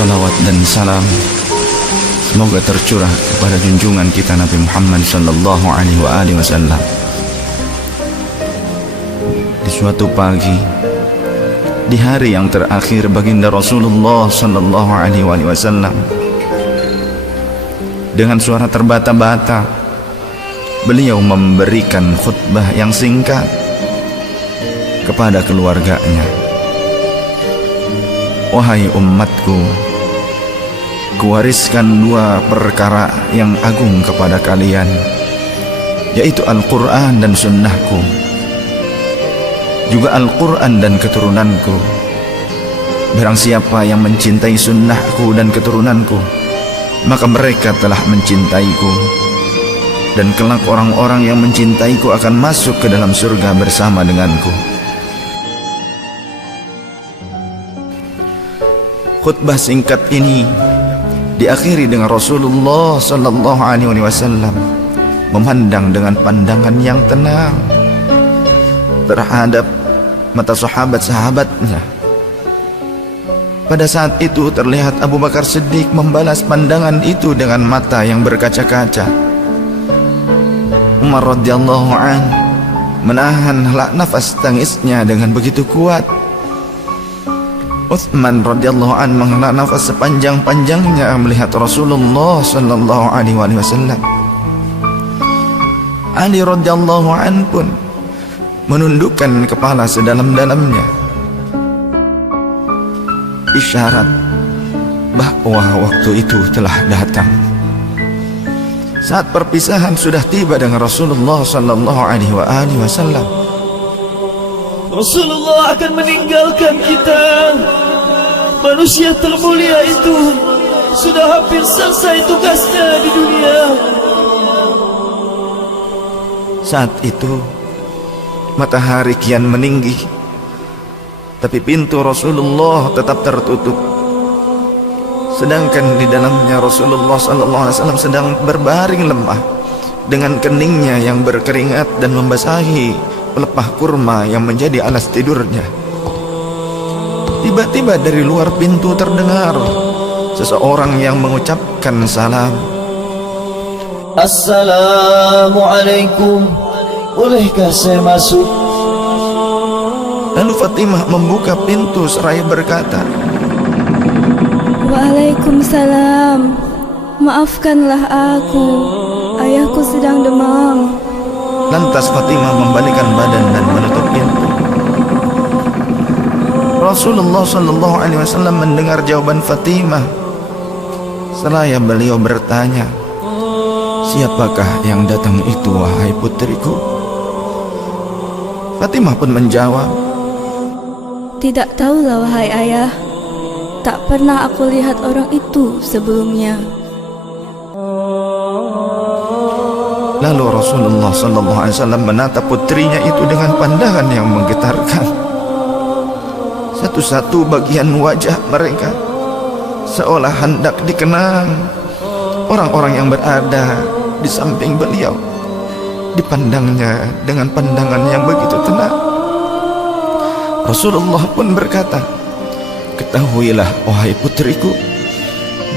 salawat dan salam semoga tercurah kepada junjungan kita Nabi Muhammad sallallahu alaihi wasallam. Di suatu pagi, di hari yang terakhir baginda Rasulullah sallallahu alaihi wasallam, dengan suara terbata-bata beliau memberikan khutbah yang singkat kepada keluarganya. Wahai umatku, kuwariskan dua perkara yang agung kepada kalian, yaitu Al-Quran dan sunnahku, juga Al-Quran dan keturunanku. Barang siapa yang mencintai sunnahku dan keturunanku, maka mereka telah mencintaiku, dan kelak orang-orang yang mencintaiku akan masuk ke dalam surga bersama denganku. Khutbah singkat ini diakhiri dengan Rasulullah sallallahu alaihi wasallam memandang dengan pandangan yang tenang terhadap mata sahabat-sahabatnya. Pada saat itu terlihat Abu Bakar Siddiq membalas pandangan itu dengan mata yang berkaca-kaca. Umar radhiyallahu an menahan nafas tangisnya dengan begitu kuat. Utsman radhiyallahu an menghela nafas sepanjang-panjangnya melihat Rasulullah sallallahu alaihi wasallam. Ali radhiyallahu an pun menundukkan kepala sedalam-dalamnya, isyarat bahwa waktu itu telah datang. Saat perpisahan sudah tiba dengan Rasulullah sallallahu alaihi wasallam. Rasulullah akan meninggalkan kita. Manusia termulia itu sudah hampir selesai tugasnya di dunia. Saat itu matahari kian meninggi, tapi pintu Rasulullah tetap tertutup. Sedangkan di dalamnya Rasulullah SAW sedang berbaring lemah dengan keningnya yang berkeringat dan membasahi pelepah kurma yang menjadi alas tidurnya. Tiba-tiba dari luar pintu terdengar seseorang yang mengucapkan salam. Assalamualaikum, bolehkah saya masuk? Lalu Fatimah membuka pintu seraya berkata, Waalaikumsalam, maafkanlah aku, ayahku sedang demam. Lantas Fatimah membalikkan badan dan menutup pintu. Rasulullah sallallahu alaihi wasallam mendengar jawaban Fatimah. Seraya beliau bertanya, siapakah yang datang itu wahai putriku? Fatimah pun menjawab, Tidak tahulah wahai ayah, tak pernah aku lihat orang itu sebelumnya. Lalu Rasulullah sallallahu alaihi wasallam menatap putrinya itu dengan pandangan yang menggetarkan. Satu-satu bagian wajah mereka seolah hendak dikenang. Orang-orang yang berada di samping beliau dipandangnya dengan pandangan yang begitu tenang. Rasulullah pun berkata, ketahuilah wahai putriku,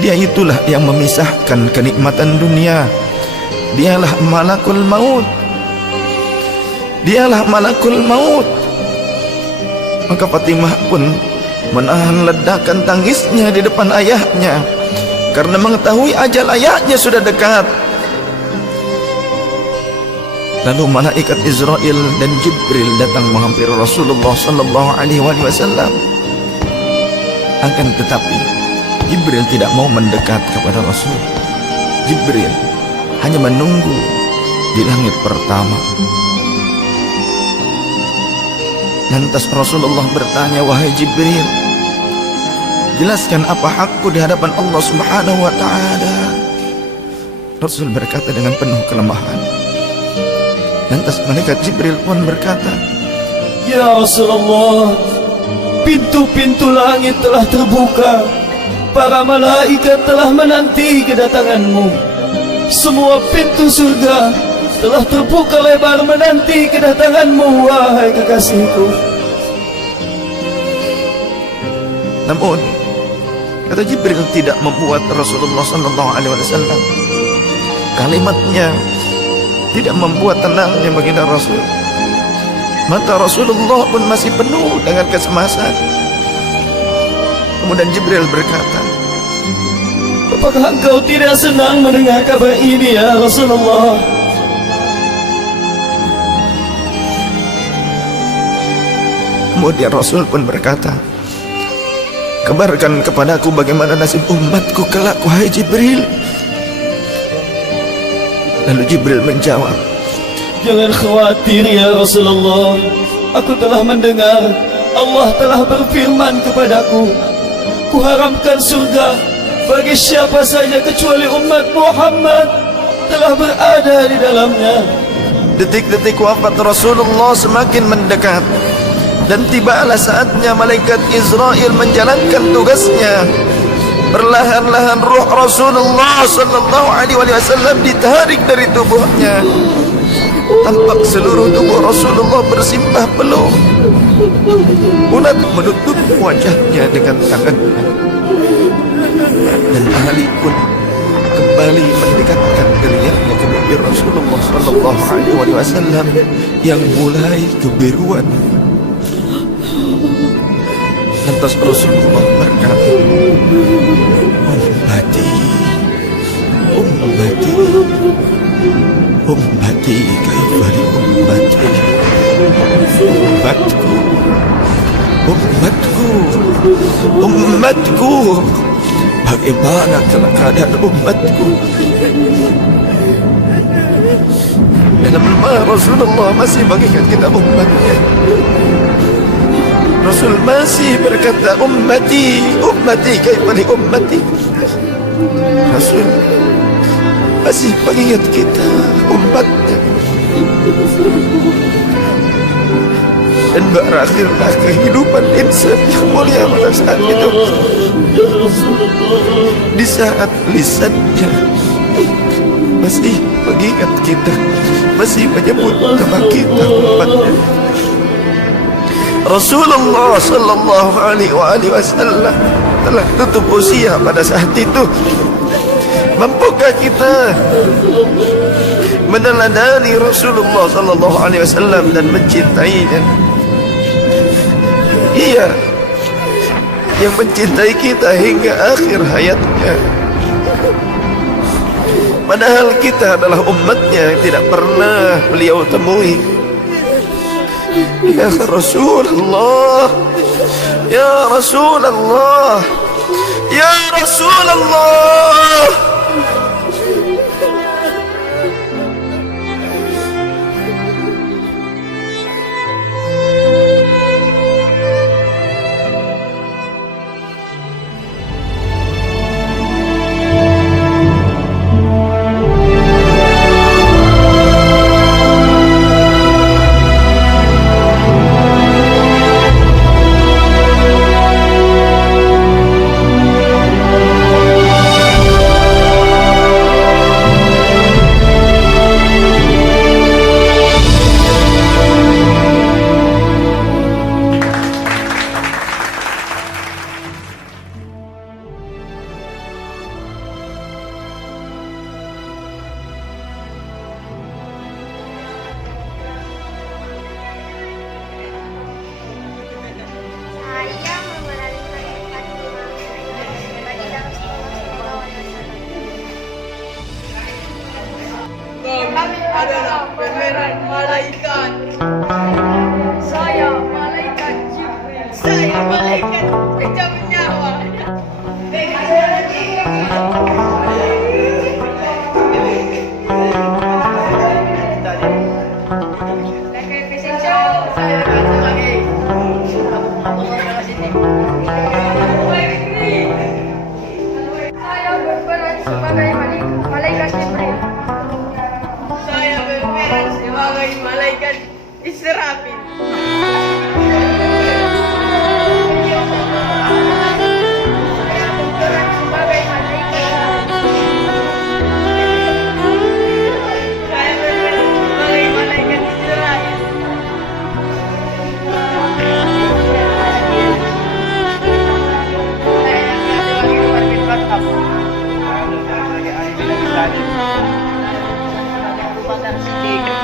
dia itulah yang memisahkan kenikmatan dunia. Dialah malakul maut. Dialah malakul maut. Maka Fatimah pun menahan ledakan tangisnya di depan ayahnya karena mengetahui ajal ayahnya sudah dekat. Lalu malaikat Israel dan Jibril datang menghampiri Rasulullah sallallahu alaihi wasallam. Akan tetapi Jibril tidak mau mendekat kepada Rasul. Jibril hanya menunggu di langit pertama. Lantas Rasulullah bertanya, wahai Jibril, jelaskan apa hakku di hadapan Allah Subhanahu wa ta'ala. Rasul berkata dengan penuh kelemahan. Lantas malaikat Jibril pun berkata, Ya Rasulullah, pintu-pintu langit telah terbuka. Para malaikat telah menanti kedatanganmu. Semua pintu surga telah terbuka lebar menanti kedatanganmu, wahai kekasihku. namun Kata Jibril tidak membuat Rasulullah sallallahu alaihi wasallam kalimatnya tidak membuat tenangnya baginda Rasul. Mata Rasulullah pun masih penuh dengan kecemasan. Kemudian Jibril berkata, apakah engkau tidak senang mendengar kabar ini ya Rasulullah? kemudian Rasul pun berkata, kabarkan kepadaku bagaimana nasib umatku kelak, wahai Jibril. Lalu Jibril menjawab, jangan khawatir ya Rasulullah. Aku telah mendengar Allah telah berfirman kepadaku, kuharamkan surga bagi siapa saja kecuali umat Muhammad telah berada di dalamnya. detik-detik wafat Rasulullah semakin mendekat, dan tibalah saatnya malaikat Israel menjalankan tugasnya. Perlahan-lahan ruh Rasulullah sallallahu alaihi wasallam ditarik dari tubuhnya. Tampak seluruh tubuh Rasulullah bersimbah peluh. Unat menutup wajahnya dengan tangannya, dan Ali pun kembali mendekatkan dirinya ke bibir Rasulullah sallallahu alaihi wasallam yang mulai kebiruan. Lantas Rasulullah berkata, ummati, ummati, ummati, kaifali ummati, ummatku, ummatku, ummatku, bagaimana keadaan umatku? Dalam lemah Rasulullah masih mengingat kita umatnya. Rasul masih berkata, ummati, ummati, kaifali ummati. Rasul masih mengingat kita umatnya. Dan berakhirlah kehidupan insan yang mulia pada saat itu. Di saat lisannya masih mengingat kita, masih menyebut nama kita umatnya. Rasulullah sallallahu alaihi wasallam telah tutup usia pada saat itu. Mampukah kita meneladani Rasulullah sallallahu alaihi wasallam dan mencintainya? Ia yang mencintai kita hingga akhir hayatnya. Padahal kita adalah umatnya yang tidak pernah beliau temui. Ya Rasulullah, ya Rasulullah, ya Rasulullah. Kami adalah pangeran malaikat. Saya malaikat Jibril. Saya malaikat pencabut nyawa. Saya akan sebagai saya berperan sebagai malaikat Jibril. Saya berperan sebagai malaikat Israfil. Saya berperan sebagai malaikat. Saya berperan sebagai malaikat Israfil. Saya Abu Bakar Siddiq.